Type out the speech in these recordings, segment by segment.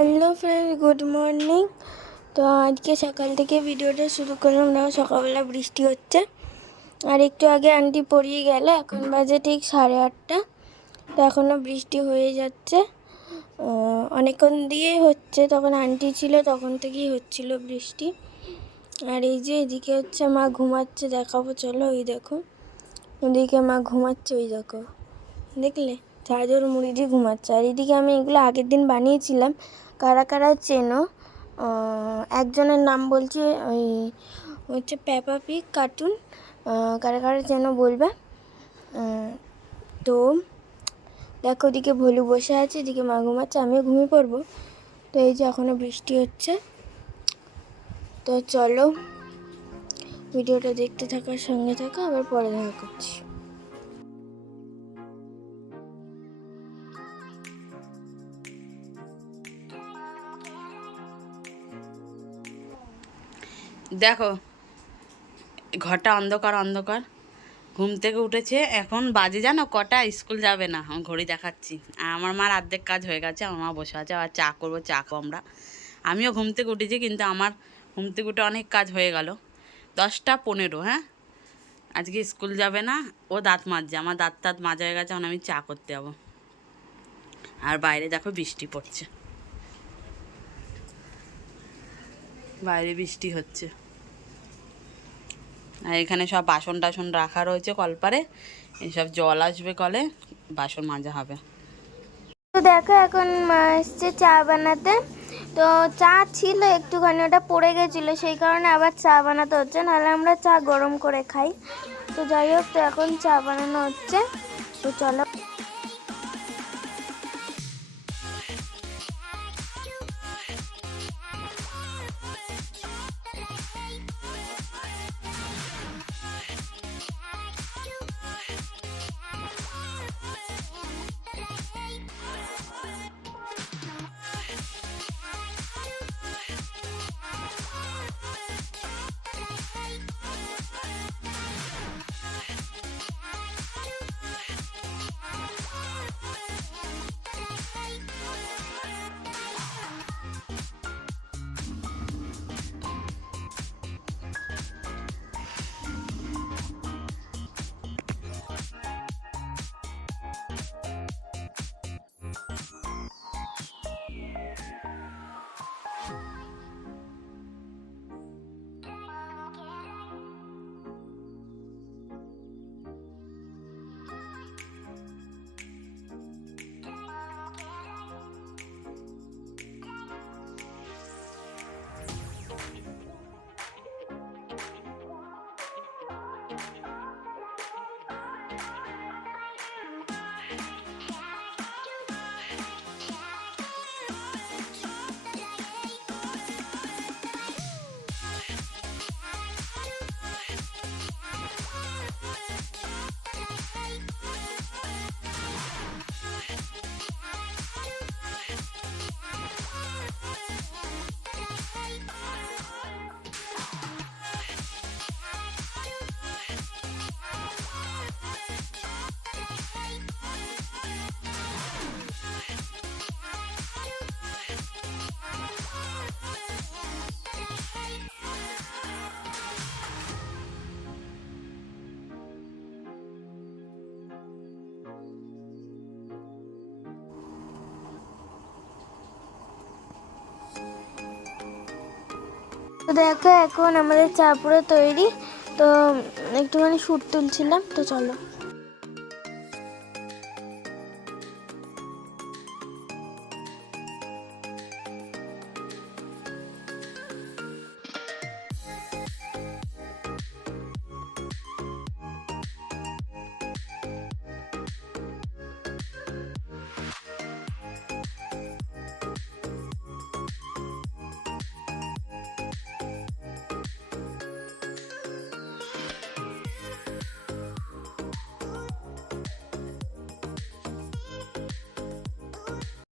Hello friend, good morning. তো আজকে সকাল থেকে ভিডিওটা শুরু করলাম। দেখো সকালবেলা বৃষ্টি হচ্ছে, আর একটু আগে আন্টি পড়িয়ে গেল। এখন বাজে ঠিক 8:30। তো এখনও বৃষ্টি হয়ে যাচ্ছে, অনেকক্ষণ দিয়ে হচ্ছে। তখন আন্টি ছিল তখন থেকেই হচ্ছিল বৃষ্টি। আর এই যে এদিকে হচ্ছে মা ঘুমাচ্ছে, দেখাবো চলো। ওই দেখো ওদিকে মা ঘুমাচ্ছে, ওই দেখো দেখলে চাদর মুড়ি দিয়ে ঘুমাচ্ছে। আর এদিকে আমি এগুলো আগের দিন বানিয়েছিলাম। কারা কারা চেনো একজনের নাম বলছে, ওই হচ্ছে পেপা পিগ কার্টুন। কারা কারা চেনো বলবে। তো দেখো ওদিকে ভলু বসে আছে, এদিকে মা ঘুমাচ্ছে, আমিও ঘুমিয়ে পড়বো। তো এই যে এখনও বৃষ্টি হচ্ছে। তো চলো ভিডিওটা দেখতে থাকার সঙ্গে থাকো, আবার পরে দেখা করছি। দেখো ঘরটা অন্ধকার অন্ধকার। ঘুম থেকে উঠেছে, এখন বাজে জানো কটা? স্কুল যাবে না, আমি ঘড়ি দেখাচ্ছি। আমার মার অর্ধেক কাজ হয়ে গেছে, আমার মা বসে আছে, আর চা করবো, চা খাবো আমরা। আমিও ঘুম থেকে উঠেছি, কিন্তু আমার ঘুম থেকে উঠে অনেক কাজ হয়ে গেল। 10:15। হ্যাঁ, আজকে স্কুল যাবে না, ও দাঁত মাজছে, আমার দাঁত মাজা হয়ে গেছে, এখন আমি চা করতে যাবো। আর বাইরে দেখো বৃষ্টি পড়ছে, বাইরে বৃষ্টি হচ্ছে। আর এখানে সব বাসন টাসন রাখা রয়েছে কলপারে, এইসব জল আসবে কলে, বাসন মাজা হবে। তো দেখো এখন মা এসছে চা বানাতে। তো চা ছিল একটুখানি, ওটা পড়ে গেছিলো, সেই কারণে আবার চা বানাতে হচ্ছে, নাহলে আমরা চা গরম করে খাই। তো যাই হোক, তো এখন চা বানানো হচ্ছে। তো চলো। তো দেখো এখন আমাদের চা পুরো তৈরি। তো একটুখানি শুট তুলছিলাম। তো চলো।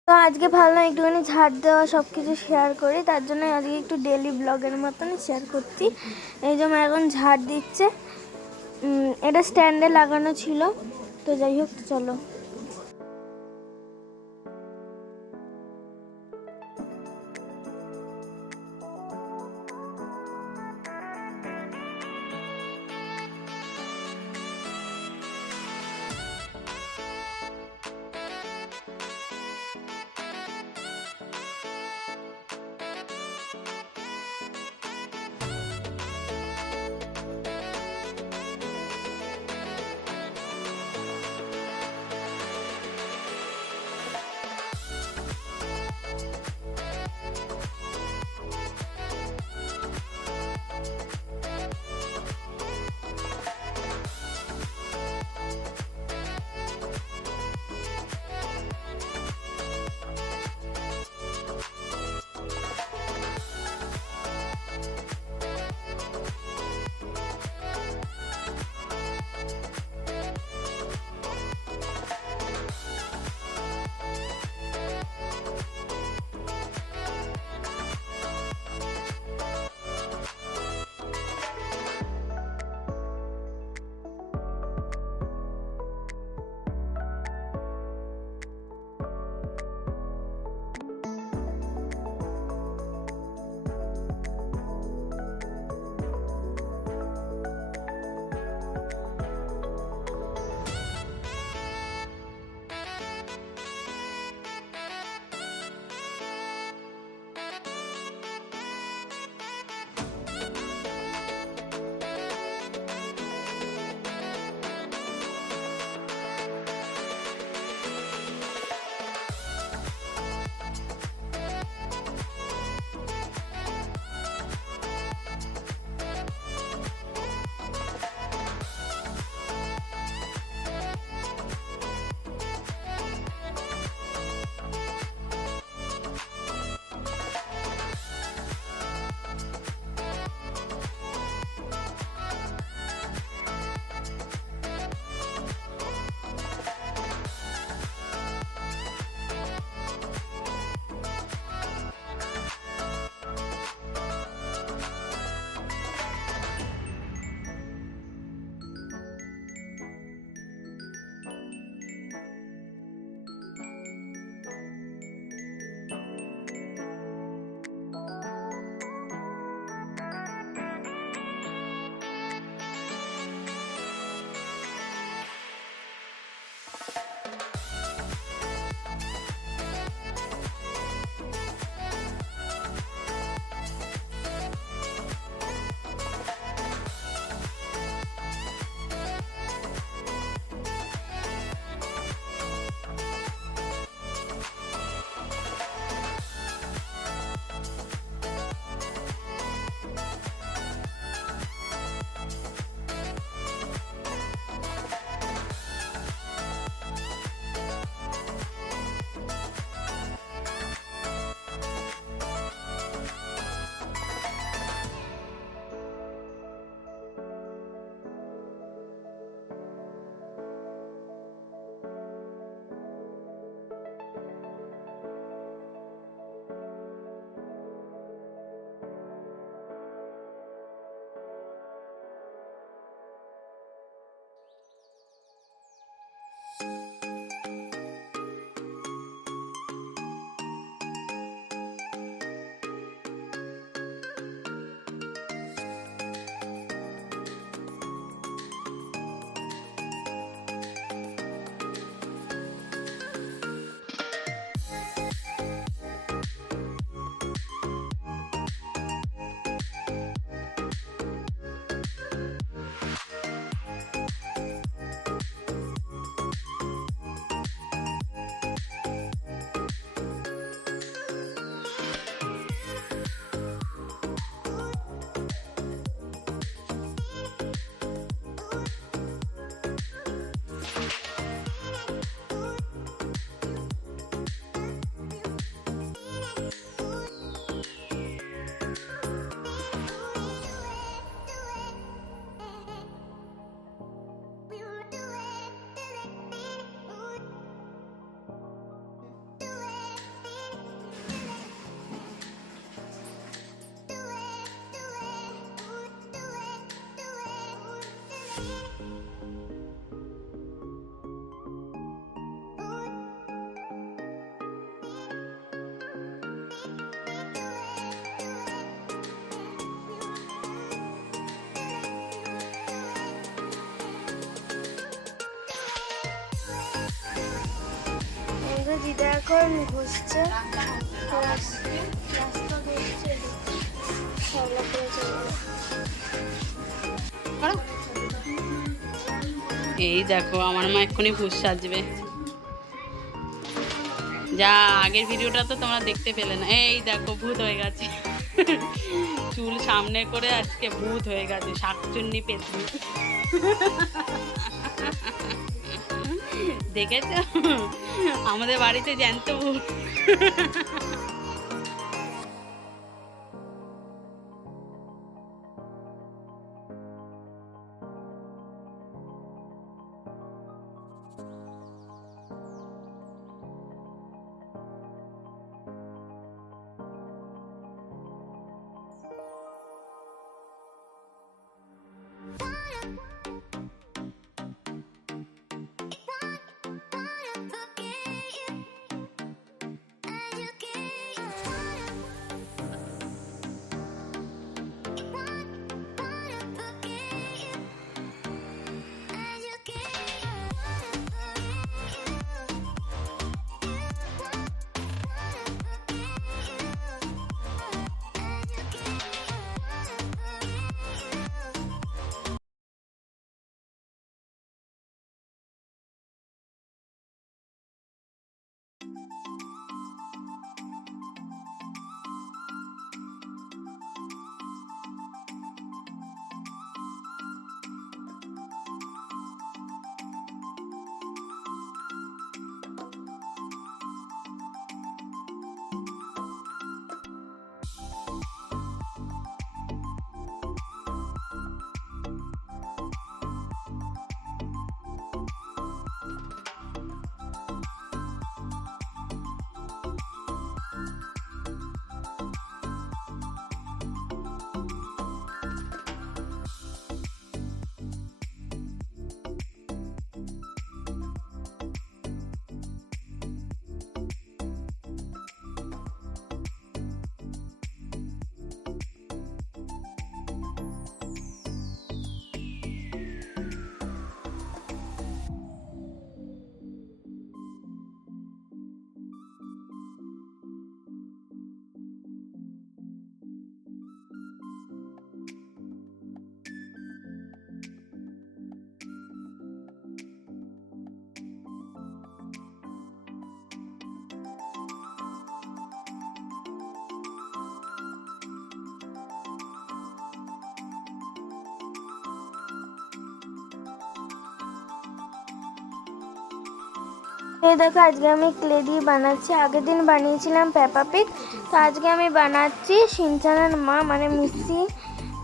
তো আজকে ভাবলাম একটুখানি ঝাড় দেওয়া সব কিছু শেয়ার করি, তার জন্য আজকে একটু ডেলি ব্লগের মতন শেয়ার করছি। এই যে মা এখন ঝাড় দিচ্ছে, এটা স্ট্যান্ডে লাগানো ছিল। তো যাই হোক, চলো। দিদা এখন ঘুষছে, রাস্তা ঘুরছে, শ্যাওলা করে চলে গেল। এই দেখো আমার মা এক্ষুনি ভূত সাজবে। যা আগের ভিডিওটা তো তোমরা দেখতে পেলে না। এই দেখো ভূত হয়ে গেছে, চুল সামনে করে আজকে ভূত হয়ে গেছে, শাকচুন্নি পেতনি। দেখেছ আমাদের বাড়িতে জ্যান্ত ভূত। এই দেখো আজকে আমি ক্লে দিয়ে বানাচ্ছি। আগের দিন বানিয়েছিলাম পেপা পিগ, তো আজকে আমি বানাচ্ছি শিনচানের মা মানে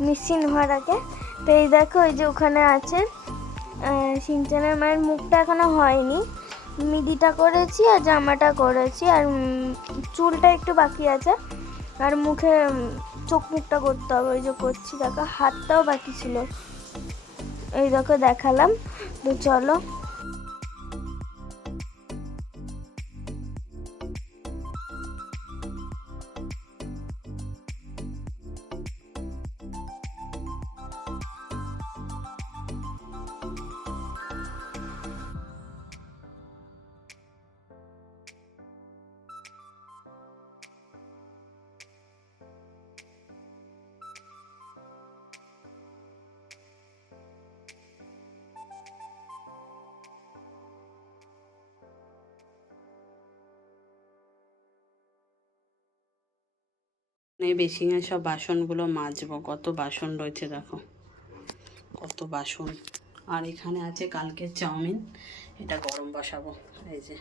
মিসি নোহারাকে। তো এই দেখো ওই যে ওখানে আছে শিনচানের মায়ের মুখটা এখনো হয়নি, মিডিটা করেছি আর জামাটা করেছি আর চুলটা একটু বাকি আছে আর মুখে চোখ মুখটা করতে হবে, ওই যে করছি। দেখো হাতটাও বাকি ছিল, এই দেখো দেখালাম। তো চলো এই বেসিংয়ে সব বাসনগুলো মাজবো, কত বাসন রয়েছে দেখো, কত বাসন। আর এখানে আছে কালকের চাউমিন, এটা গরম বসাবো। এই যে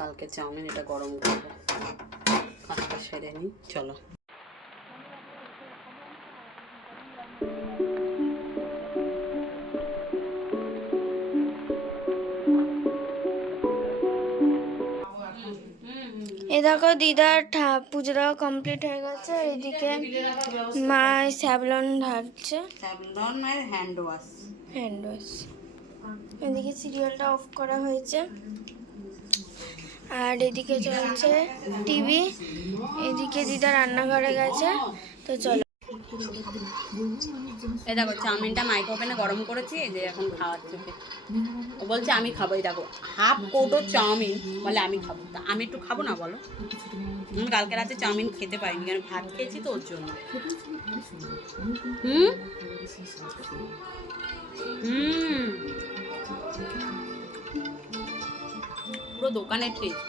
কালকের চাউমিন, এটা গরম করবো। কাজটা সেরে নিই, চলো। এ দেখো দিদার পুজো দেওয়া কমপ্লিট হয়ে গেছে। এদিকে মা স্যাভলন ঢালছে, স্যাভলন আর হ্যান্ড ওয়াশ। Hand wash. এদিকে সিরিয়ালটা অফ করা হয়েছে, আর এদিকে চলছে টিভি। এদিকে দিদা রান্নাঘরে গেছে। তো চলো, এই দেখো চাউমিনটা মাইক্রো ওভেনে গরম করেছি, এই যে এখন খাওয়াচ্ছে। ও বলছে আমি খাবো। এই দেখো হাফ কৌটো চাউমিন, বলে আমি খাবো। তা আমি একটু খাবো না বলো? আমি কালকে রাতে চাউমিন খেতে পারিনি, কারণ ভাত খেয়েছি তো ওর জন্য। হুম হুম পুরো দোকানের টেস্ট।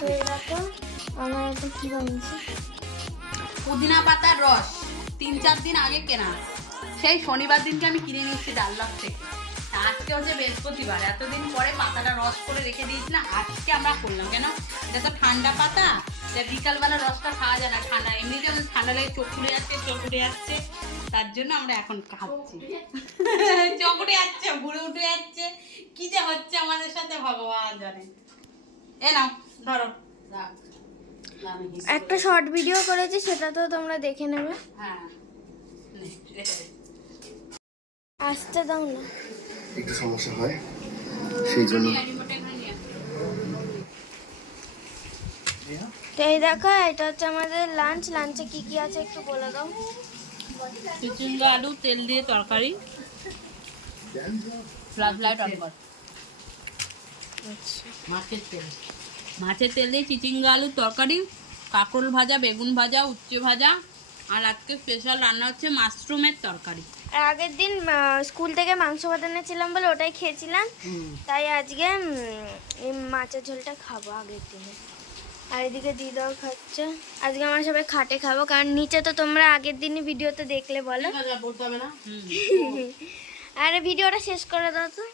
তো এই দেখো আমার একটা কি বানিয়েছি, পুদিনা পাতার রস 3-4 দিন আগে কেনা, সেই শনিবার দিনকে আমি কিনে নিচ্ছি ডাল্লার থেকে। আজকে হচ্ছে বৃহস্পতিবার, এতদিন পরে পাতাটা রস করে রেখে দিয়েছিলাম, আজকে আমরা করলাম। কেন, এটা তো ঠান্ডা পাতা, বিকালবেলা রসটা খাওয়া যায় না, ঠান্ডা এমনিতে আমাদের ঠান্ডা লেগে চোখ উঠে যাচ্ছে, তার জন্য আমরা এখন খাচ্ছি। চোখ উঠে যাচ্ছে, ঘুরে উঠে যাচ্ছে, কি যে হচ্ছে আমাদের সাথে ভগবান জানে। এ নাও ধরো, রাখ। একটা শর্ট ভিডিও করেছি, সেটা তো তোমরা দেখে নেবে। হ্যাঁ আসতে দাও না, একটু সমস্যা হয় সেই জন্য। তো এই দেখো এটা হচ্ছে আমাদের লাঞ্চ। লাঞ্চে কি কি আছে একটু বলে দাও। চিচিঙ্গা আলু তেল দিয়ে তরকারি, মাছের তেল দিয়ে চিচিঙ্গা আলু তরকারি, কাঁকরোল ভাজা, বেগুন ভাজা, উচ্ছে ভাজা, আর আজকে স্পেশাল রান্না হচ্ছে মাশরুমের তরকারি। আর আগের দিন স্কুল থেকে মাংস ভাত এনেছিলাম বলে ওটাই খেয়েছিলাম, তাই আজকে এই মাছের ঝোলটা খাবো আগের দিনে। আর এদিকে দিদাও খাচ্ছে। আজকে আমরা সবাই খাটে খাবো, কারণ নিচে তো তোমরা আগের দিনই ভিডিওতে দেখলে, বলো। আরে ভিডিওটা শেষ করে দাও তো,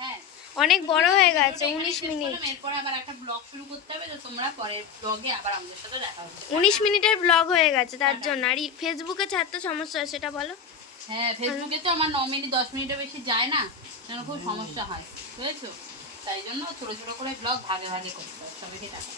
হ্যাঁ অনেক বড় হয়ে গেছে, 19 মিনিট। এরপর আবার একটা ব্লগ শুরু করতে হবে, তো তোমরা পরের ব্লগে আবার আমাদের সাথে দেখা হবে। 19 মিনিটের ব্লগ হয়ে গেছে, তার জন্য। আর ফেসবুকে ছাড়তে সমস্যা হয়, সেটা বলো। হ্যাঁ ফেসবুকে তো আমার 9 মিনিট 10 মিনিটের বেশি যায় না, যেন খুব সমস্যা হয়, বুঝেছো? তাই জন্য ছোট ছোট করে ব্লগ ভাগে ভাগে করতে হবে, সবাইকে টাকা।